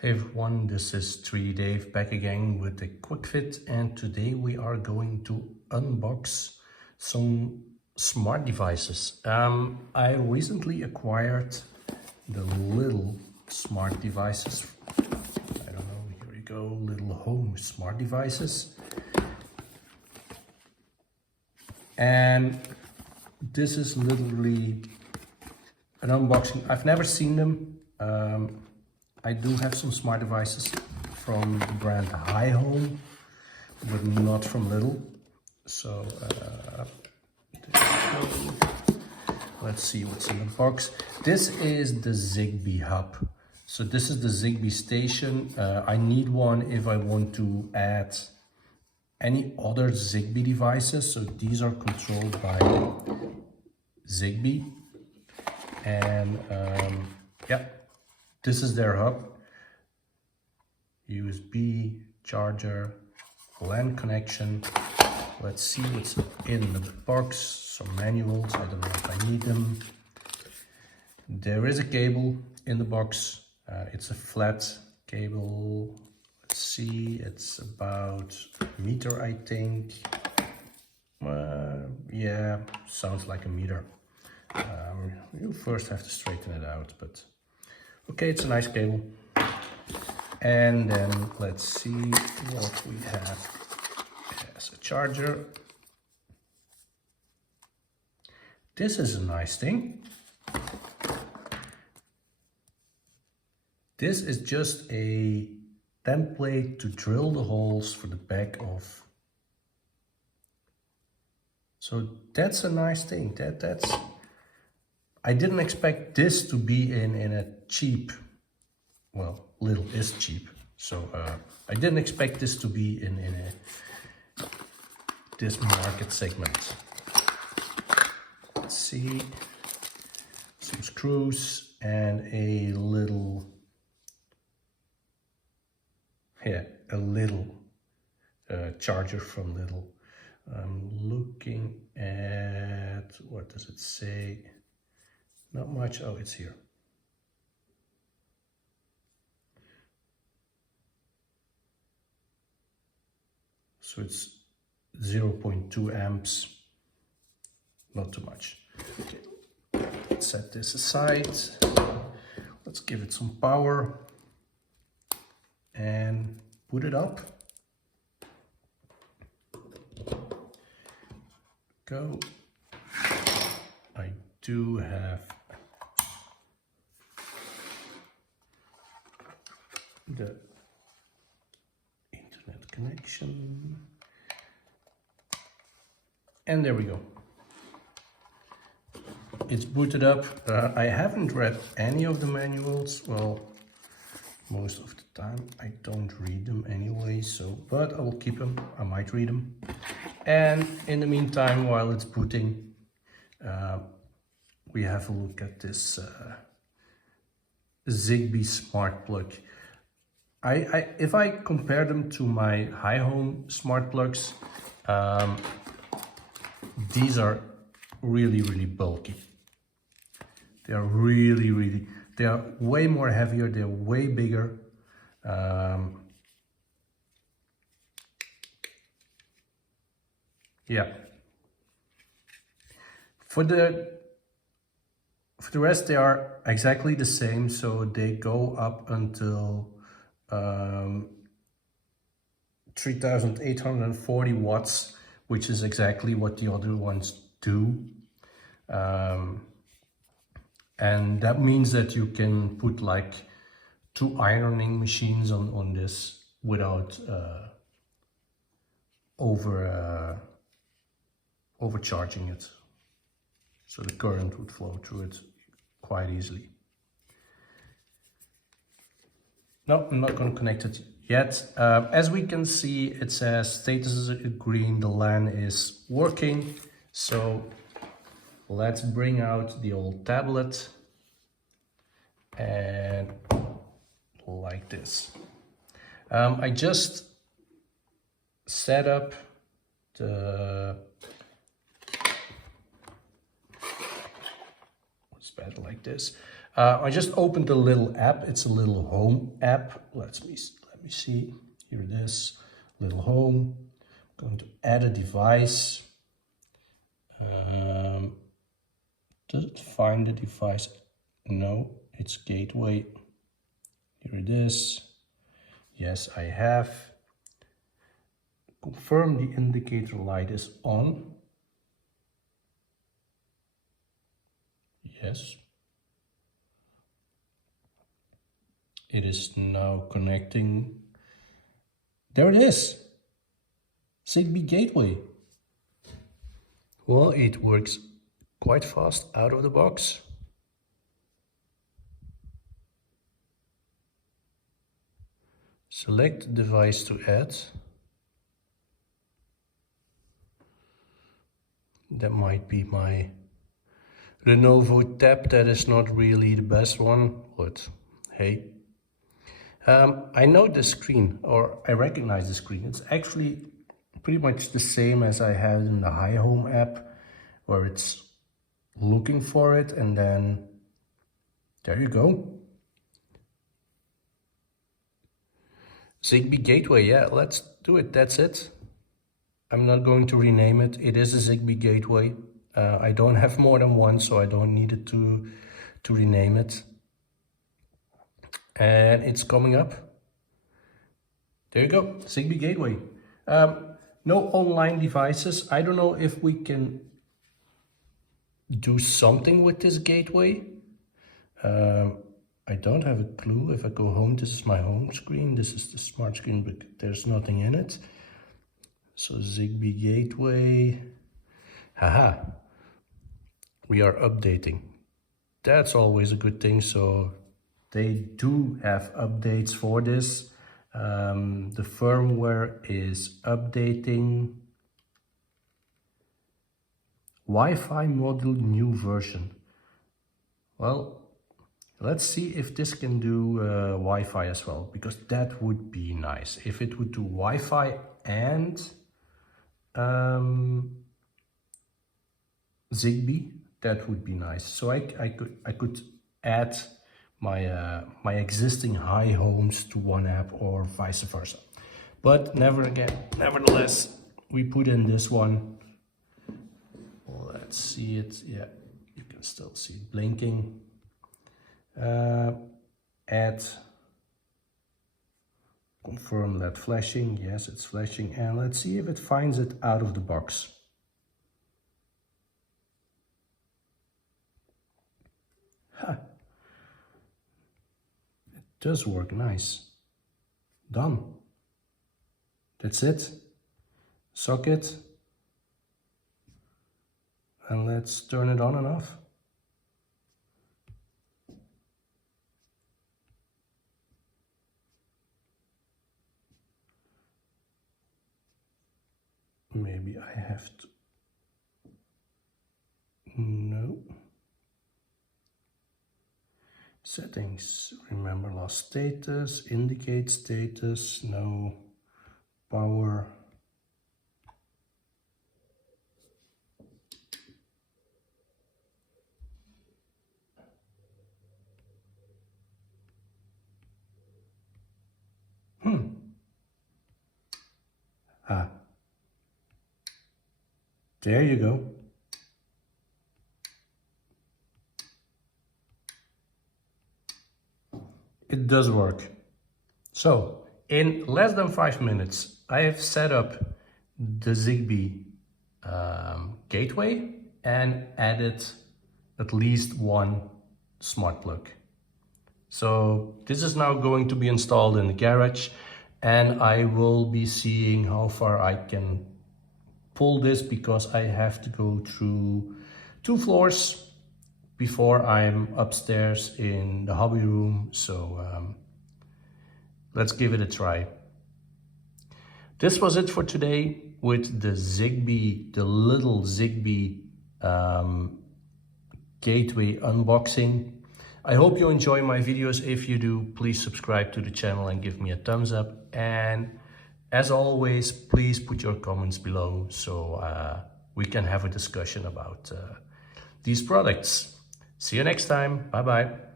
Hey everyone, this is 3D Dave back again with the quickvid, and today we are going to unbox some smart devices. I recently acquired the little smart devices. I don't know, here we go, little home smart devices. And this is literally an unboxing. I've never seen them. I do have some smart devices from the brand Hi Home, but not from Lidl. So let's see what's in the box. This is the Zigbee Hub. So this is the Zigbee station. I need one if I want to add any other Zigbee devices. So these are controlled by Zigbee. And yeah, this is their hub. USB, charger, LAN connection. Let's see what's in the box. Some manuals, I don't know if I need them. There is a cable in the box. It's a flat cable. Let's see, it's about a meter, I think. Yeah, sounds like a meter. You first have to straighten it out, but okay, it's a nice cable. And then let's see what we have as a charger. This is a nice thing. This is just a template to drill the holes for the back of. So that's a nice thing. That's. I didn't expect this to be in a cheap. Well, Lidl is cheap, so I didn't expect this to be in this market segment. Let's see, some screws and a little charger from Lidl. I'm looking at, what does it say? Not much. Oh, it's here. So it's 0.2 amps, not too much. Okay, let's set this aside. Let's give it some power and put it up. Go. I do have the internet connection, and there we go. It's booted up. I haven't read any of the manuals. Well, most of the time I don't read them anyway, so but I will keep them. I might read them. And in the meantime, while it's booting, we have a look at this Zigbee smart plug. If I compare them to my Hi Home smart plugs, these are really bulky. They are they are way more heavier, they're way bigger. Yeah. For the rest, they are exactly the same, so they go up until 3,840 watts, which is exactly what the other ones do. And that means that you can put like 2 ironing machines on this without overcharging it. So the current would flow through it quite easily. No, I'm not going to connect it yet. As we can see, it says status is green, the LAN is working. So let's bring out the old tablet and like this. I just set up the, let's put it like this. I just opened the little app. It's a little home app. Let me see. Here it is. Little home. I'm going to add a device. Does it find the device? No, it's Gateway. Here it is. Yes, I have. Confirm the indicator light is on. Yes. It is now connecting. There it is. Zigbee Gateway. Well, it works quite fast out of the box. Select device to add. That might be my Lenovo Tab. That is not really the best one, but hey. I know the screen, or I recognize the screen. It's actually pretty much the same as I had in the Hi Home app, where it's looking for it, and then there you go. Zigbee Gateway, yeah, let's do it. That's it. I'm not going to rename it. It is a Zigbee Gateway. I don't have more than one, so I don't need it to rename it. And it's coming up. There you go, Zigbee Gateway. No online devices. I don't know if we can do something with this gateway. I don't have a clue. If I go home, this is my home screen. This is the smart screen, but there's nothing in it. So Zigbee Gateway. Haha. We are updating. That's always a good thing. So they do have updates for this. The firmware is updating. Wi-Fi module new version. Well, let's see if this can do Wi-Fi as well, because that would be nice. If it would do Wi-Fi and Zigbee, that would be nice. So I could add my existing Hi Homes to one app or vice versa. But nevertheless, we put in this one. Let's see it. Yeah, you can still see it blinking. Add, confirm LED flashing. Yes, it's flashing. And let's see if it finds it out of the box. Huh. It does work nice. Done. That's it. Socket. And let's turn it on and off. Maybe I have to. No. Settings. Remember last status. Indicate status. No. Power. There you go. It does work. So in less than 5 minutes, I have set up the Zigbee Gateway and added at least one smart plug. So this is now going to be installed in the garage, and I will be seeing how far I can pull this, because I have to go through 2 floors before I'm upstairs in the hobby room. So let's give it a try. This was it for today with the Zigbee, the little Zigbee Gateway unboxing. I hope you enjoy my videos. If you do, please subscribe to the channel and give me a thumbs up. And as always, please put your comments below so we can have a discussion about these products. See you next time. Bye-bye.